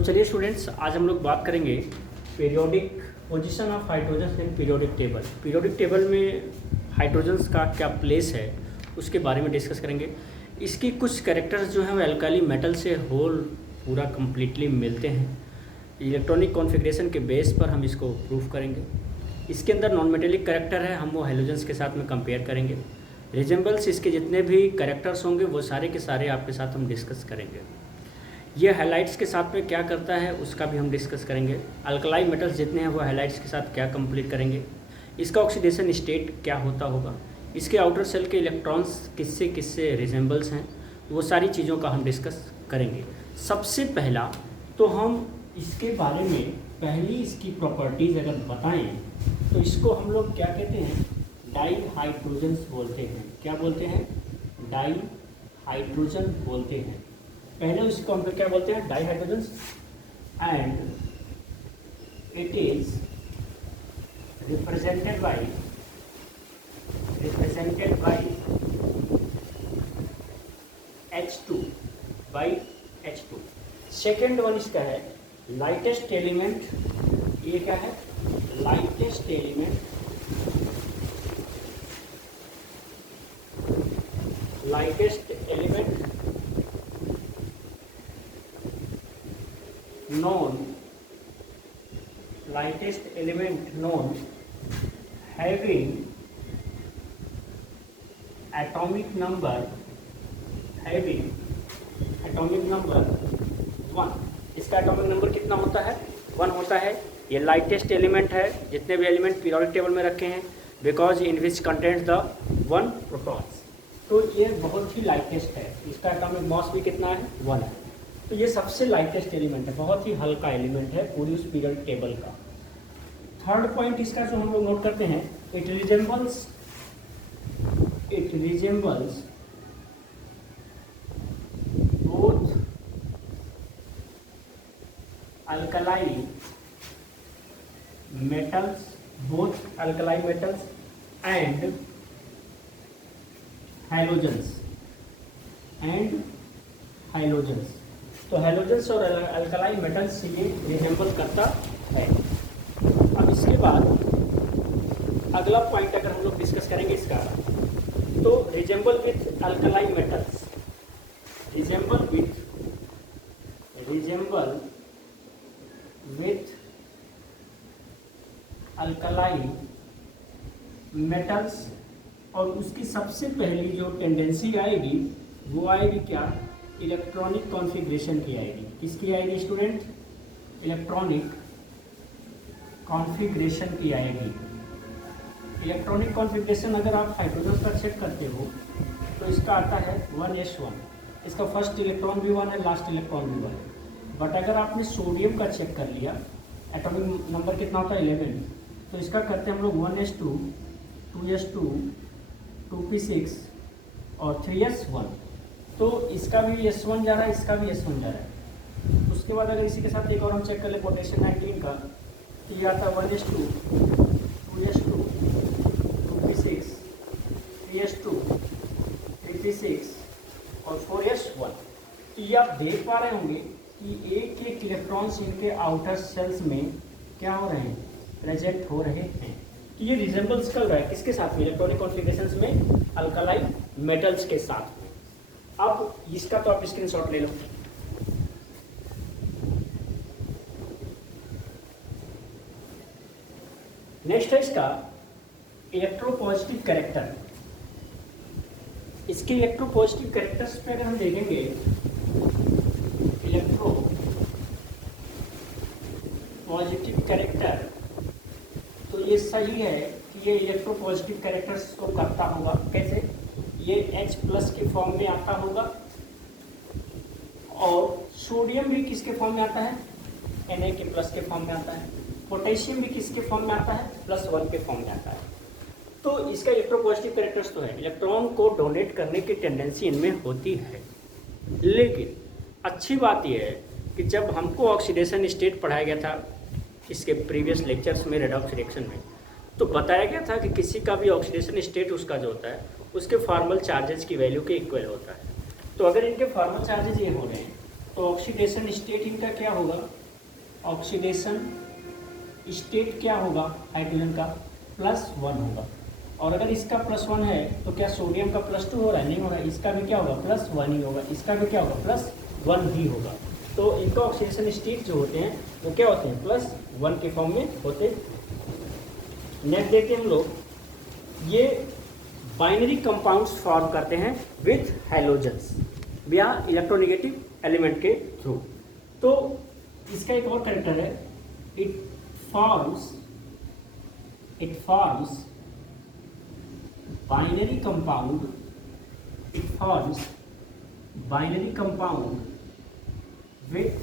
चलिए स्टूडेंट्स, आज हम लोग बात करेंगे periodic position of hydrogen in periodic table. Periodic table में हाइड्रोजन्स का क्या प्लेस है उसके बारे में डिस्कस करेंगे। इसकी कुछ कैरेक्टर्स जो हैं वो एल्काली मेटल से होल पूरा कम्प्लीटली मिलते हैं। इलेक्ट्रॉनिक कॉन्फ़िगरेशन के बेस पर हम इसको प्रूफ करेंगे। इसके अंदर नॉन मेटेलिक कैरेक्टर है, हम वो हेलोजन्स के साथ में कंपेयर करेंगे। रिजेंबल्स इसके जितने भी कैरेक्टर्स होंगे वो सारे के सारे आपके साथ हम डिस्कस करेंगे। ये हैलाइड्स के साथ में क्या करता है उसका भी हम डिस्कस करेंगे। अल्कलाई मेटल्स जितने हैं वो हैलाइड्स के साथ क्या कंप्लीट करेंगे, इसका ऑक्सीडेशन स्टेट क्या होता होगा, इसके आउटर सेल के इलेक्ट्रॉन्स किससे किससे रिजेंबल्स हैं, वो सारी चीज़ों का हम डिस्कस करेंगे। सबसे पहला तो हम इसके बारे में पहली इसकी प्रॉपर्टीज़ अगर बताएं तो इसको हम लोग क्या कहते हैं, डाई हाइड्रोजन्स बोलते हैं। क्या बोलते हैं? डाई हाइड्रोजन बोलते हैं। पहले उसको हम क्या बोलते हैं, dihydrogens. And it is represented by H2 by H2। Second one इसका है लाइटेस्ट एलिमेंट। ये क्या है? Lightest element, lightest element known, lightest element known having atomic number 1। इसका एटॉमिक नंबर कितना होता है? 1 होता है। ये लाइटेस्ट एलिमेंट है जितने भी एलिमेंट पीरियोडिक टेबल में रखे हैं, because in which contents the 1 protons. तो ये बहुत ही लाइटेस्ट है। इसका एटॉमिक मास भी कितना है? 1 है। तो ये सबसे लाइटेस्ट एलिमेंट है, बहुत ही हल्का एलिमेंट है पूरी उस पीरियोडिक टेबल का। थर्ड पॉइंट इसका जो हम लोग नोट करते हैं, it resembles both alkali metals and halogens. तो हेलोजन्स और अल्कलाई मेटल्स से ये रिजेंबल करता है। अब इसके बाद अगला पॉइंट अगर हम लोग डिस्कस करेंगे इसका, तो resemble with alkali metals, resemble with alkali metals. और उसकी सबसे पहली जो टेंडेंसी आएगी वो आएगी क्या? इलेक्ट्रॉनिक कॉन्फ़िगरेशन की आएगी। किसकी आएगी स्टूडेंट? इलेक्ट्रॉनिक कॉन्फ़िगरेशन की आएगी। इलेक्ट्रॉनिक कॉन्फ़िगरेशन अगर आप हाइड्रोजन का चेक करते हो तो इसका आता है 1s1। इसका फर्स्ट इलेक्ट्रॉन भी 1 है, लास्ट इलेक्ट्रॉन भी 1 है। बट अगर आपने सोडियम का चेक कर लिया, एटॉमिक नंबर कितना होता है? 11। तो इसका करते हैं हम लोग 1s2, 2s2, 2p6 और 3s1। तो इसका भी S1 जा रहा है, इसका भी S1 जा रहा है। उसके बाद अगर इसी के साथ एक और हम चेक कर ले पोटेशियम 19 का, तो ये आता है 1s2, 2s2, 2p6, 3s2, 3p6 और 4s1। तो ये आप देख पा रहे होंगे कि एक एक इलेक्ट्रॉन्स इनके आउटर सेल्स में क्या हो रहे हैं? प्रेजेंट हो रहे हैं। तो ये रिजेंबल्स कर रहा है किसके साथ में? इलेक्ट्रॉनिक कॉन्फ़िगरेशंस में अल्कलाई मेटल्स के साथ में। अब इसका तो आप स्क्रीनशॉट ले लो। नेक्स्ट है इसका इलेक्ट्रोपॉजिटिव कैरेक्टर। इसके इलेक्ट्रोपॉजिटिव कैरेक्टर्स पे अगर हम देखेंगे, इलेक्ट्रोपॉजिटिव कैरेक्टर, तो ये सही है कि ये इलेक्ट्रोपॉजिटिव कैरेक्टर्स को करता होगा। कैसे? ये H+ के फॉर्म में आता होगा और सोडियम भी किसके फॉर्म में आता है? Na के प्लस के फॉर्म में आता है। पोटेशियम भी किसके फॉर्म में आता है? +1 के फॉर्म में आता है। तो इसका इलेक्ट्रोपॉजिटिव कैरेक्टर्स तो है, इलेक्ट्रॉन को डोनेट करने की टेंडेंसी इनमें होती है। लेकिन अच्छी बात यह है कि जब हमको ऑक्सीडेशन स्टेट पढ़ाया गया था इसके प्रीवियस लेक्चर्स में, रेडॉक्स रिएक्शन में, तो बताया गया था कि किसी का भी ऑक्सीडेशन स्टेट उसका जो होता है उसके फॉर्मल चार्जेस की वैल्यू के इक्वल होता है। तो अगर इनके फॉर्मल चार्जेस ये हो रहे हैं तो ऑक्सीडेशन स्टेट इनका क्या होगा, ऑक्सीडेशन स्टेट क्या होगा हाइड्रोजन का, +1 होगा। और अगर इसका +1 है तो क्या सोडियम का +2 हो रहा है, नहीं हो रहा है, इसका भी क्या होगा +1 ही होगा, इसका भी क्या होगा +1 ही होगा। तो इनका ऑक्सीडेशन स्टेट जो होते हैं वो क्या होते हैं +1 के फॉर्म में होते हैं। नेक्स्ट देखते हैं हम लोग, ये बाइनरी कंपाउंड्स फॉर्म करते हैं विथ हैलोजेंस या इलेक्ट्रोनेगेटिव एलिमेंट के थ्रू। तो इसका एक और कैरेक्टर है, it forms binary compound with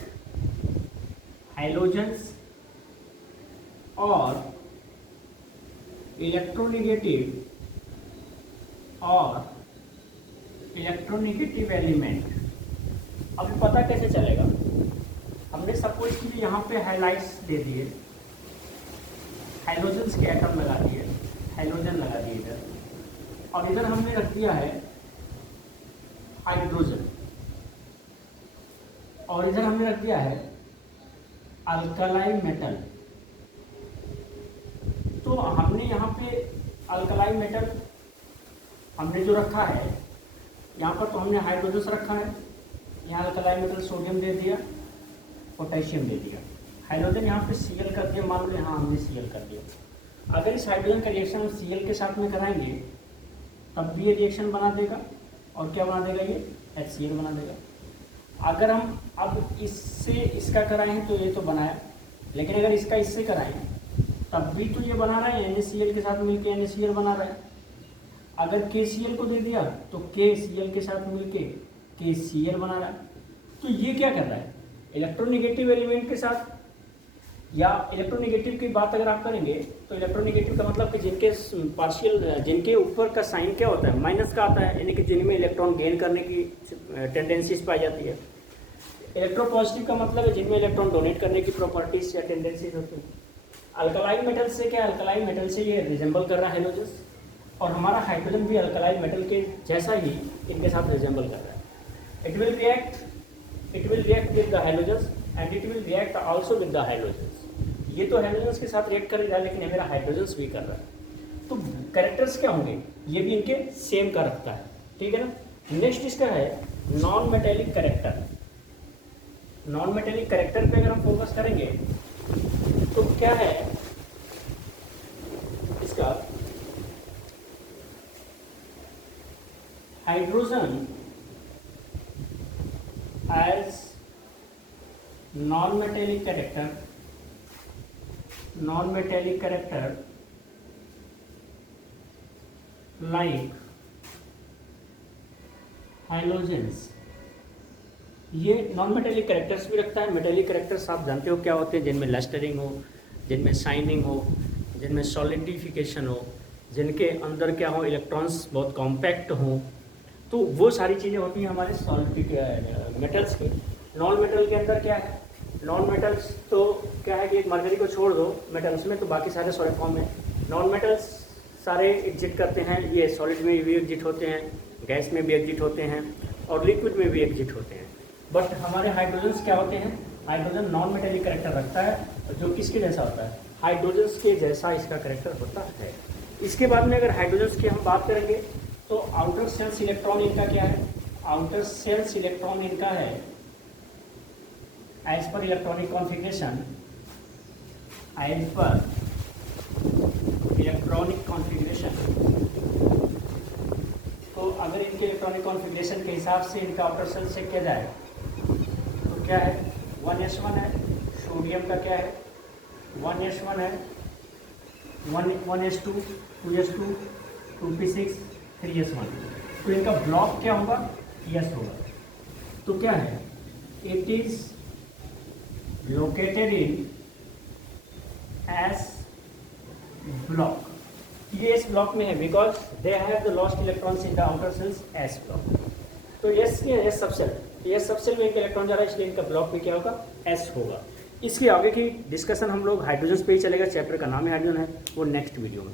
halogens और इलेक्ट्रोनेगेटिव एलिमेंट। अभी पता कैसे चलेगा, हमने सबको इसलिए यहाँ पे हाइलाइट्स दे दिए, हाइड्रोजन्स के एटम लगा दिए, हाइड्रोजन लगा दिए इधर, और इधर हमने रख दिया है हाइड्रोजन, और इधर हमने रख दिया है अल्कलाई मेटल। तो हमने यहाँ पे अल्कलाई मेटल हमने जो रखा है यहाँ पर, तो हमने हाइड्रोजन रखा है, यहाँ अल्कलाई मेटल सोडियम दे दिया, पोटेशियम दे दिया, हाइड्रोजन यहाँ पे Cl कर दिया, मान लो यहाँ हमने Cl कर दिया। अगर इस हाइड्रोजन का रिएक्शन हम Cl के साथ में कराएंगे तब भी ये रिएक्शन बना देगा, और क्या बना देगा, ये HCl बना देगा। अगर हम अब इससे इसका कराएं तो ये तो बनाया, लेकिन अगर इसका इससे कराएं तब भी तो ये बना रहा है, NaCl के साथ मिलके NaCl बना रहा है। अगर KCl को दे दिया तो KCl के साथ मिलके KCl बना रहा है। तो ये क्या कर रहा है, इलेक्ट्रोनेगेटिव एलिमेंट के साथ, या इलेक्ट्रोनेगेटिव की बात अगर आप करेंगे तो इलेक्ट्रोनेगेटिव का मतलब कि जिनके ऊपर का साइन क्या होता है, माइनस का आता है, यानी कि जिनमें इलेक्ट्रॉन गेन करने की टेंडेंसीज पाई जाती है। इलेक्ट्रोपॉजिटिव का मतलब है जिनमें इलेक्ट्रॉन डोनेट करने की प्रॉपर्टीज या टेंडेंसीज होती है। अल्कलाई मेटल से क्या, अल्कलाई मेटल से ये रिजेंबल कर रहा है हाइड्रोजन, और हमारा हाइड्रोजन भी अल्कलाई मेटल के जैसा ही इनके साथ रिजेंबल कर रहा है। It will react with the hydrogen and it will react also with the hydrogen. ये तो हाइड्रोजन के साथ रिएक्ट कर रहा है, लेकिन मेरा हाइड्रोजन भी कर रहा है। तो कैरेक्टर्स क्या होंगे, ये भी इनके सेम का रखता है, ठीक है ना। नेक्स्ट इसका है non metallic character. Non metallic character पे अगर हम फोकस करेंगे तो क्या है इसका, hydrogen as non metallic character like hydrogens. ये नॉन मेटेलिक कैरेक्टर्स भी रखता है। मेटेलिक कैरेक्टर्स आप जानते हो क्या होते हैं, जिनमें लस्टरिंग हो, जिनमें शाइनिंग हो, जिनमें सॉलिडिफिकेशन हो, जिनके अंदर क्या हो, इलेक्ट्रॉन्स बहुत कॉम्पैक्ट हो। तो वो सारी चीज़ें होती हैं हमारे सॉलिड मेटल्स की। नॉन मेटल के अंदर क्या है, नॉन मेटल्स तो क्या है कि एक मर्करी को छोड़ दो मेटल्स में, तो बाकी सारे सॉलिड फॉर्म में। नॉन मेटल्स सारे एग्जिट करते हैं, ये सॉलिड में भी एग्जिट होते हैं, गैस में भी एग्जिट होते हैं, और लिक्विड में भी एग्जिट होते हैं। बट हमारे हाइड्रोजन्स क्या होते हैं, हाइड्रोजन नॉन मेटेलिक कैरेक्टर रखता है, जो किसके जैसा होता है, हाइड्रोजन्स के जैसा इसका कैरेक्टर होता है। इसके बाद में अगर हाइड्रोजन्स की हम बात करेंगे तो आउटर शेल्स इलेक्ट्रॉन इनका क्या है, आउटर शेल्स इलेक्ट्रॉन इनका है as per electronic configuration, as per electronic configuration. तो अगर इनके इलेक्ट्रॉनिक कॉन्फ़िगरेशन के हिसाब से इनका आउटर शेल से किया जाए तो क्या है, 1s1 है, सोडियम का क्या है 1s1 है, 1s2, 2s2, 2p6, 3s1। तो इनका ब्लॉक क्या होगा, s होगा। तो क्या है, it is located in s block. ये s ब्लॉक में है because they have the lost electrons in the outer shells s block. तो s के s सबसेल, s सबसेल में इनका इलेक्ट्रॉन जा रहा है, इसलिए इनका ब्लॉक भी क्या होगा, s होगा। इसके आगे की डिस्कशन हम लोग हाइड्रोजन पे ही चलेगा, चैप्टर का नाम है हाइड्रोजन है, वो नेक्स्ट वीडियो में।